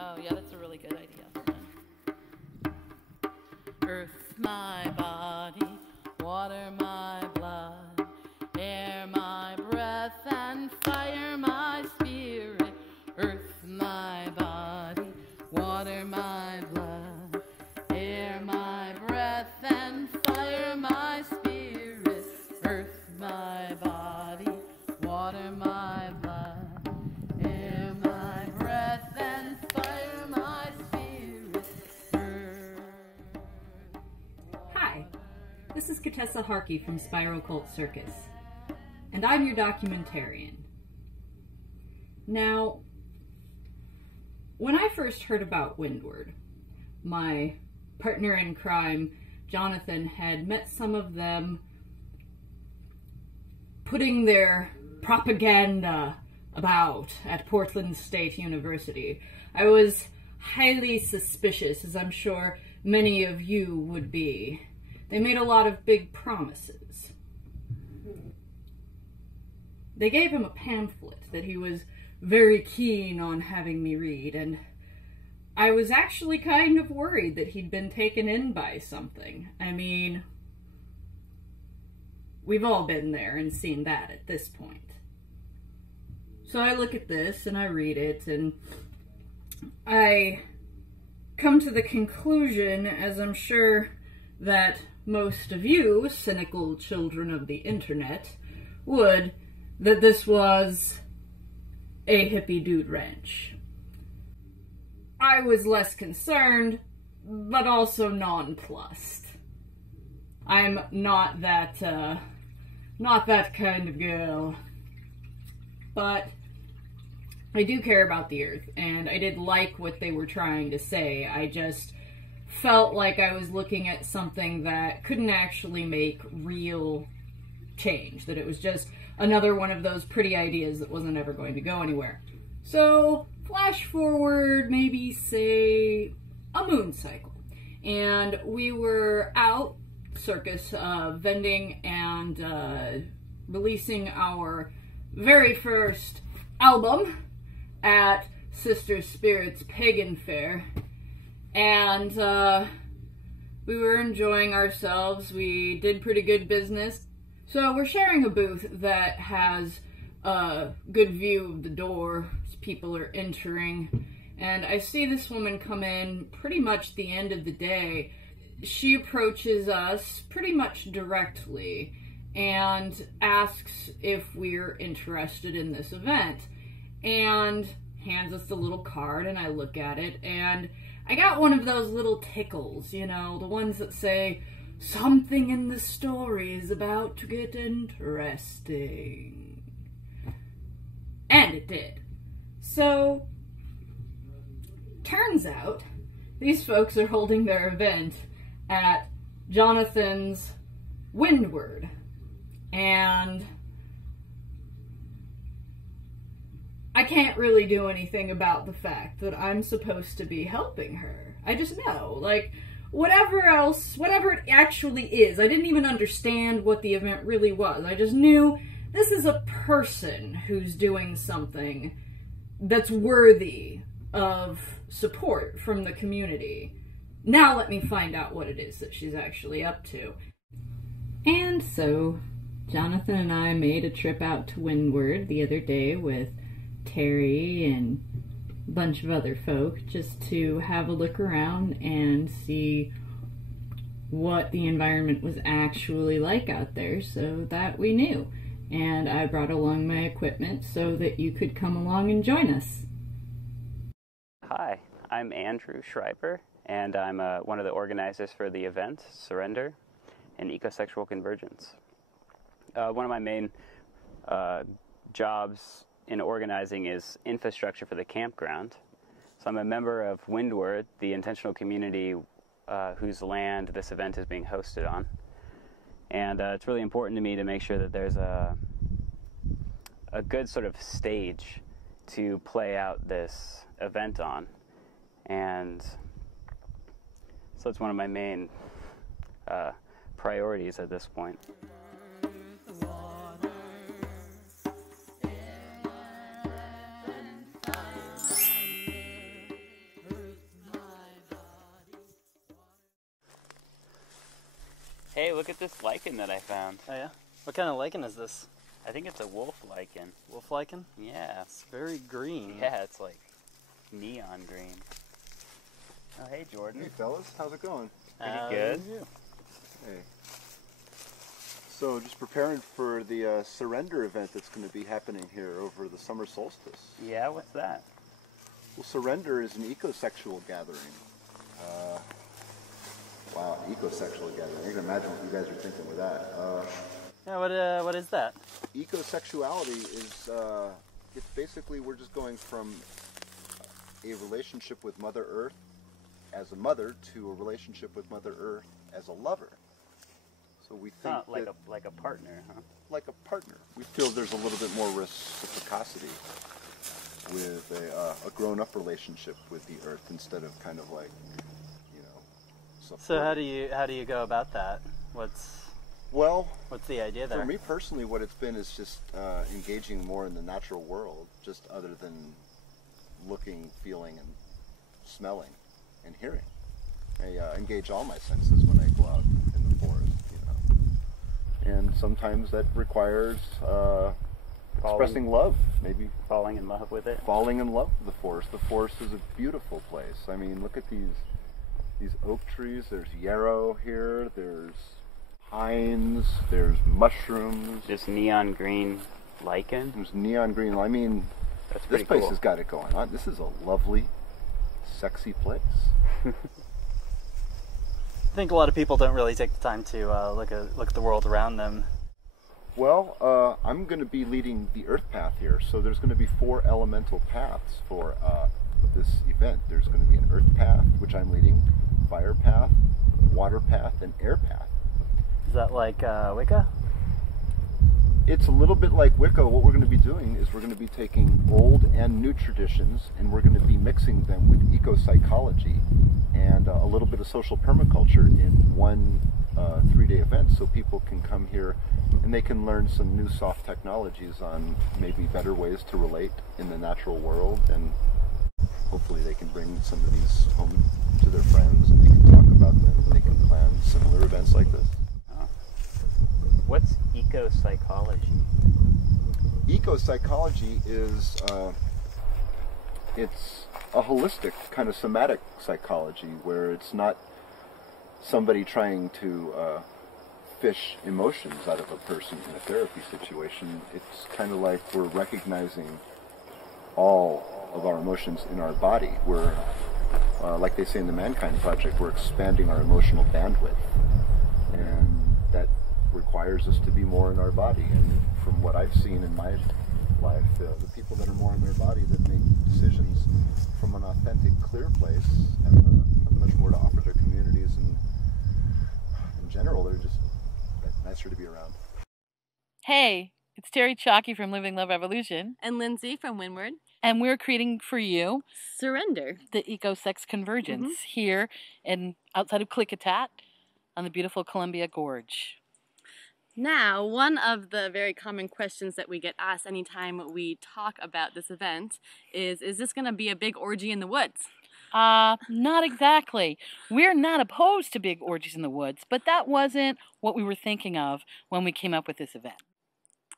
Oh, yeah, that's a really good idea. Earth, my body, water, my blood, air, my breath, and fire, my spirit. Earth, my body, water, my blood, air, my breath, and fire, my spirit. Earth, my body, water, my blood, air, my breath, and fire, my spirit. Earth. Hi, this is Katessa Harkey from Spiral Cult Circus, and I'm your documentarian. Now, when I first heard about Windward, my partner in crime, Jonathan, had met some of them putting their propaganda about at Portland State University. I was highly suspicious, as I'm sure many of you would be. They made a lot of big promises. They gave him a pamphlet that he was very keen on having me read, and I was actually kind of worried that he'd been taken in by something. I mean, we've all been there and seen that at this point. So I look at this and I read it, and I come to the conclusion, as I'm sure that most of you, cynical children of the internet, would, that this was a hippie dude ranch. I was less concerned, but also nonplussed. I'm not that kind of girl. But I do care about the Earth, and I did like what they were trying to say. I just felt like I was looking at something that couldn't actually make real change, that it was just another one of those pretty ideas that wasn't ever going to go anywhere. So, flash forward, maybe say a moon cycle, and we were out circus vending and releasing our very first album at Sister Spirit's Pagan Fair, and we were enjoying ourselves. We did pretty good business. So we're sharing a booth that has a good view of the door as people are entering, and I see this woman come in pretty much the end of the day. She approaches us pretty much directly and asks if we're interested in this event, and hands us the little card, and I look at it, and I got one of those little tickles, you know, the ones that say, something in the story is about to get interesting. And it did. So, turns out, these folks are holding their event at Jonathan's Windward. And I can't really do anything about the fact that I'm supposed to be helping her. I just know, like, whatever it actually is. I didn't even understand what the event really was. I just knew this is a person who's doing something that's worthy of support from the community. Now let me find out what it is that she's actually up to. And so, Jonathan and I made a trip out to Windward the other day with Terry and a bunch of other folk, just to have a look around and see what the environment was actually like out there, so that we knew. And I brought along my equipment so that you could come along and join us. Hi, I'm Andrew Schreiber, and I'm one of the organizers for the event, Surrender, and Ecosexual Convergence. One of my main jobs in organizing is infrastructure for the campground. So I'm a member of Windward, the intentional community whose land this event is being hosted on. And it's really important to me to make sure that there's a good sort of stage to play out this event on. And so it's one of my main priorities at this point. Hey, look at this lichen that I found. Oh yeah? What kind of lichen is this? I think it's a wolf lichen. Wolf lichen? Yeah. It's very green. Yeah, it's like neon green. Oh, hey, Jordan. Hey, fellas. How's it going? Pretty good. Hey. So, just preparing for the surrender event that's going to be happening here over the summer solstice. Yeah, what's that? Well, surrender is an ecosexual gathering. Wow, an ecosexual gathering. You can imagine what you guys are thinking with that. Yeah, what is that? Ecosexuality is, it's basically we're just going from a relationship with Mother Earth as a mother to a relationship with Mother Earth as a lover. So we think Like that, a partner, huh? like a partner. We feel there's a little bit more reciprocity with a grown-up relationship with the Earth instead of kind of like, you know. So how do you go about that? What's the idea there? For me personally, what it's been is just engaging more in the natural world, just other than looking, feeling, and smelling and hearing. I engage all my senses when I go out in the forest, you know. And sometimes that requires expressing love, maybe Falling in love with it. falling in love with the forest. The forest is a beautiful place. I mean, look at these oak trees. There's yarrow here. There's pines. There's mushrooms. This neon green lichen. There's neon green. I mean, That's this pretty place cool. has got it going on. This is a lovely, sexy place. I think a lot of people don't really take the time to look at the world around them. Well, I'm going to be leading the Earth Path here, so there's going to be 4 elemental paths for this event. There's going to be an Earth Path, which I'm leading, Fire Path, Water Path, and Air Path. Is that like Wicca? It's a little bit like Wicca. What we're going to be doing is we're going to be taking old and new traditions, and we're going to be mixing them with ecopsychology and a little bit of social permaculture in one 3-day event, so people can come here and they can learn some new soft technologies on maybe better ways to relate in the natural world, and hopefully they can bring some of these home to their friends and they can talk about them and they can plan similar events like this. What's ecopsychology? Ecopsychology is it's a holistic kind of somatic psychology where it's not somebody trying to fish emotions out of a person in a therapy situation. It's kind of like we're recognizing all of our emotions in our body. We're, like they say in the Mankind Project, we're expanding our emotional bandwidth. And that requires us to be more in our body. And from what I've seen in my life, the people that are more in their body, that make decisions from an authentic, clear place, have much more to offer their communities, and in general, they're just nicer to be around. Hey, it's Terry Chalky from Living Love Revolution, And Lindsay from Windward. and we're creating for you Surrender. the Ecosex Convergence here outside of Klickitat on the beautiful Columbia Gorge. Now, one of the very common questions that we get asked anytime we talk about this event is this going to be a big orgy in the woods? Not exactly. We're not opposed to big orgies in the woods, but that wasn't what we were thinking of when we came up with this event.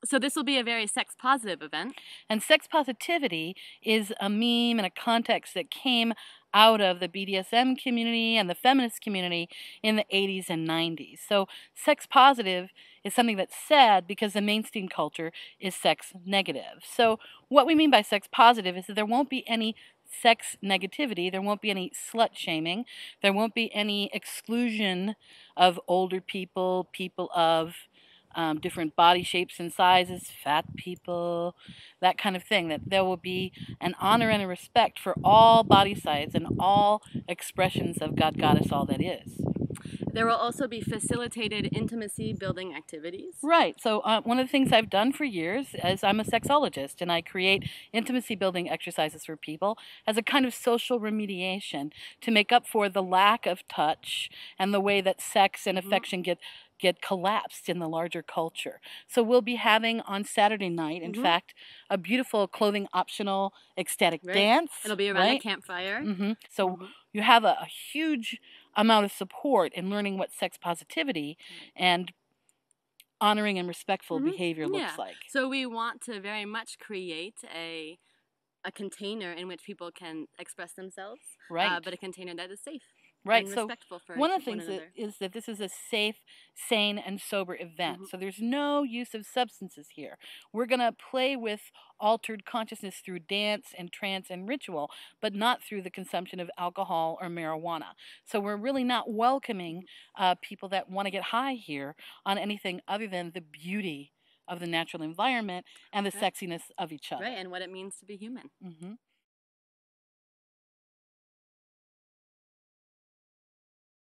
So this will be a very sex-positive event. And sex positivity is a meme and a context that came out of the BDSM community and the feminist community in the 80s and 90s. So sex positive is something that's said because the mainstream culture is sex negative. So what we mean by sex positive is that there won't be any sex negativity, there won't be any slut shaming, there won't be any exclusion of older people, people of different body shapes and sizes, fat people, that kind of thing. That there will be an honor and a respect for all body sides and all expressions of God, Goddess, all that is. There will also be facilitated intimacy building activities. Right. So one of the things I've done for years is I'm a sexologist, and I create intimacy building exercises for people as a kind of social remediation to make up for the lack of touch and the way that sex and affection get collapsed in the larger culture. So we'll be having on Saturday night, in fact, a beautiful clothing optional ecstatic dance. It'll be around a campfire. So you have a huge amount of support in learning what sex positivity and honoring and respectful behavior looks like. So we want to very much create a container in which people can express themselves, right? But a container that is safe. Right. And so respectful for one of the things is that this is a safe, sane, and sober event. So there's no use of substances here. We're going to play with altered consciousness through dance and trance and ritual, but not through the consumption of alcohol or marijuana. So we're really not welcoming people that want to get high here on anything other than the beauty of the natural environment and the sexiness of each other. Right, and what it means to be human.